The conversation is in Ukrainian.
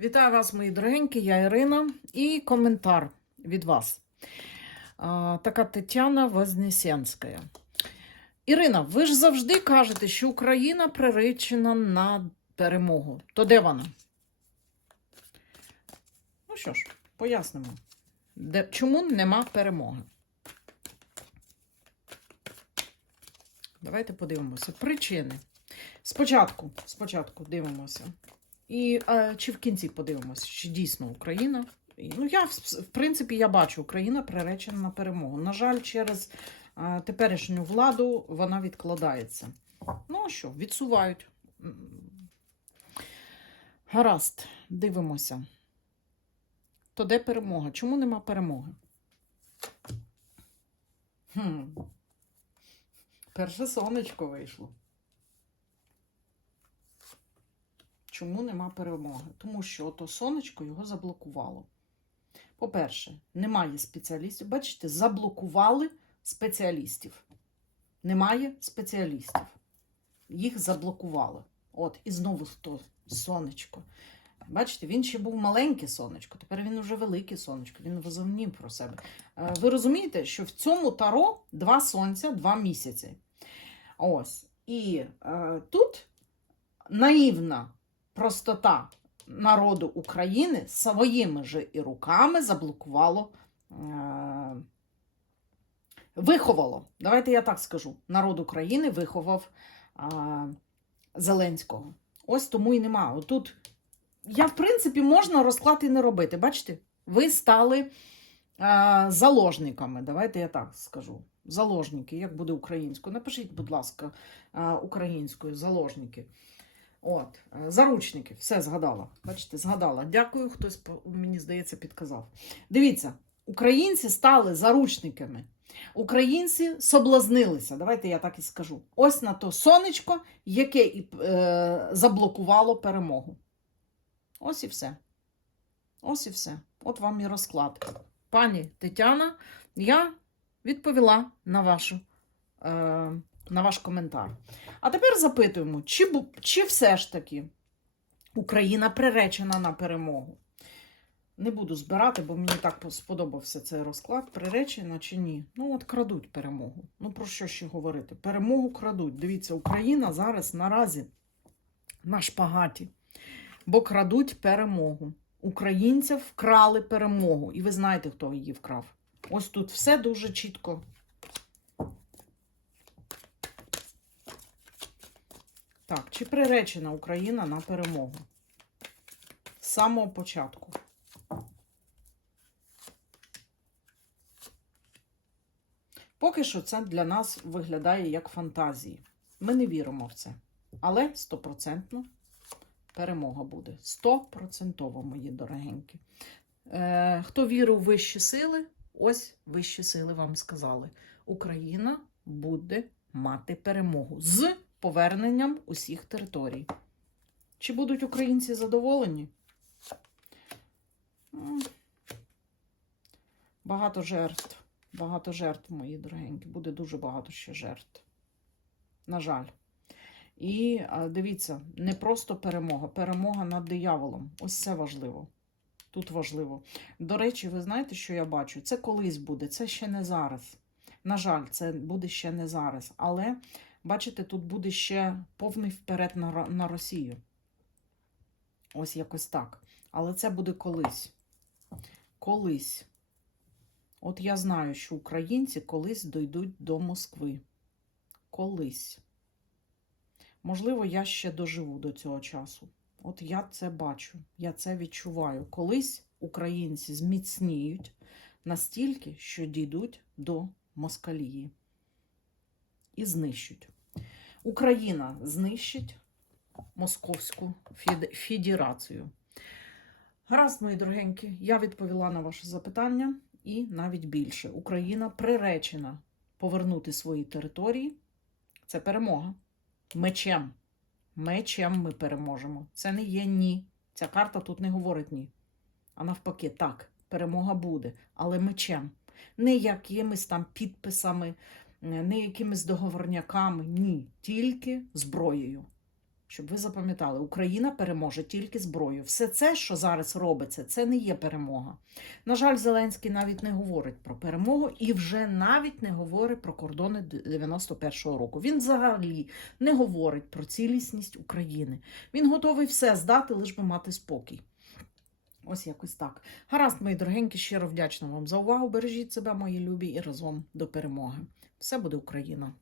Вітаю вас, мої дорогенькі, я Ірина, і коментар від вас. Така Тетяна Вознесенська. Ірина, ви ж завжди кажете, що Україна приречена на перемогу. То де вона? Ну що ж, пояснимо, де, чому нема перемоги. Давайте подивимося. Причини. Спочатку, спочатку дивимося. І е, чи в кінці подивимося, чи дійсно Україна. Ну, я, в, принципі, я бачу, Україна приречена на перемогу. На жаль, через е, теперішню владу вона відкладається. Ну, а що, відсувають. Гаразд, дивимося. То де перемога? Чому нема перемоги? Хм. Перше сонечко вийшло. Чому нема перемоги? Тому що то сонечко його заблокувало. По-перше, немає спеціалістів. Бачите, заблокували спеціалістів. Немає спеціалістів. Їх заблокували. От, і знову то сонечко. Бачите, він ще був маленьке сонечко, тепер він уже велике сонечко, він возомнів про себе. Е, Ви розумієте, що в цьому таро два сонця, два місяці. Ось. І е, тут наївна простота народу України своїми же і руками заблокувало, е, виховало. Давайте я так скажу: народ України виховав е, Зеленського. Ось тому і нема. Отут я, в принципі, можна розклад і не робити. Бачите, ви стали е, заложниками. Давайте я так скажу. Заложники, як буде українською? Напишіть, будь ласка, е, українською заложники. От, е, заручники, все згадала. Бачите, згадала. Дякую, хтось мені здається підказав. Дивіться, українці стали заручниками. Українці соблазнилися. Давайте я так і скажу. Ось на то сонечко, яке і е, заблокувало перемогу. Ось і все. Ось і все. От вам і розклад. Пані Тетяна, я відповіла на вашу. Е, на ваш коментар. А тепер запитуємо, чи, чи все ж таки Україна приречена на перемогу? Не буду збирати, бо мені так сподобався цей розклад. Приречена чи ні? Ну, от крадуть перемогу. Ну, про що ще говорити? Перемогу крадуть. Дивіться, Україна зараз наразі на шпагаті, бо крадуть перемогу. Українців вкрали перемогу. І ви знаєте, хто її вкрав. Ось тут все дуже чітко Так, чи приречена Україна на перемогу? З самого початку. Поки що це для нас виглядає як фантазії. Ми не віримо в це. Але стопроцентно перемога буде. Стопроцентово, мої дорогенькі. Е, хто вірив в вищі сили, ось вищі сили вам сказали. Україна буде мати перемогу з поверненням усіх територій. Чи будуть українці задоволені? Багато жертв. Багато жертв, мої дорогенькі. Буде дуже багато ще жертв. На жаль. І дивіться, не просто перемога, перемога над дияволом. Ось це важливо. Тут важливо. До речі, ви знаєте, що я бачу? Це колись буде, це ще не зараз. На жаль, це буде ще не зараз. Але Бачите, тут буде ще повний вперед на, на Росію. Ось якось так. Але це буде колись. Колись. От я знаю, що українці колись дойдуть до Москви. Колись. Можливо, я ще доживу до цього часу. От я це бачу, я це відчуваю. Колись українці зміцніють настільки, що дійдуть до Москалії і знищуть. Україна знищить Московську Федерацію. Гаразд, мої дорогенькі, я відповіла на ваше запитання і навіть більше. Україна приречена повернути свої території. Це перемога. Мечем. Мечем ми переможемо. Це не є ні. Ця карта тут не говорить ні. А навпаки, так, перемога буде, але мечем. Не якимись там підписами, не якимись договорняками, ні, тільки зброєю. Щоб ви запам'ятали, Україна переможе тільки зброєю. Все це, що зараз робиться, це не є перемога. На жаль, Зеленський навіть не говорить про перемогу і вже навіть не говорить про кордони 91-го року. Він взагалі не говорить про цілісність України. Він готовий все здати, лиш би мати спокій. Ось якось так. Гаразд, мої дорогенькі, щиро вдячна вам за увагу. Бережіть себе, мої любі, і разом до перемоги. Все буде Україна!